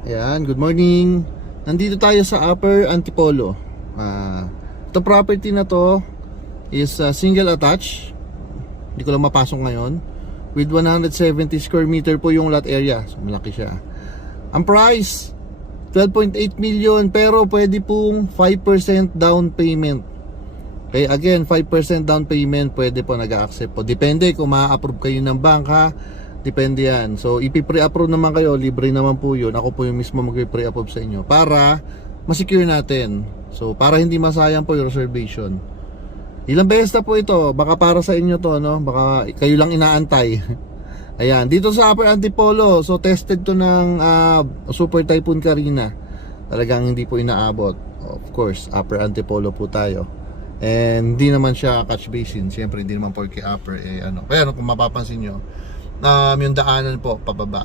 Ayan, good morning. Nandito tayo sa Upper Antipolo. Ito property na to is single attached. Hindi ko lang mapasok ngayon. With 170 square meter po yung lot area. So malaki siya. Ang price 12.8 million pero pwede pong 5% down payment. Okay, again, 5% down payment pwede po nag-accept po. Depende kung ma-approve kayo ng bank ha. Depende yan. So, ipi-pre-approve naman kayo, libre naman po yun. Ako po yung mismo mag-pre-approve sa inyo para ma-secure natin. So, para hindi masayang po yung reservation. Ilang beses na po ito. Baka para sa inyo to, no? Baka kayo lang inaantay. Ayan, dito sa Upper Antipolo. So, tested to ng Super Typhoon Carina. Talagang hindi po inaabot. Of course, Upper Antipolo po tayo. And hindi naman siya catch basin. Siyempre hindi naman porke upper ano. Pero kung mapapansin nyo, yung daanan po pababa.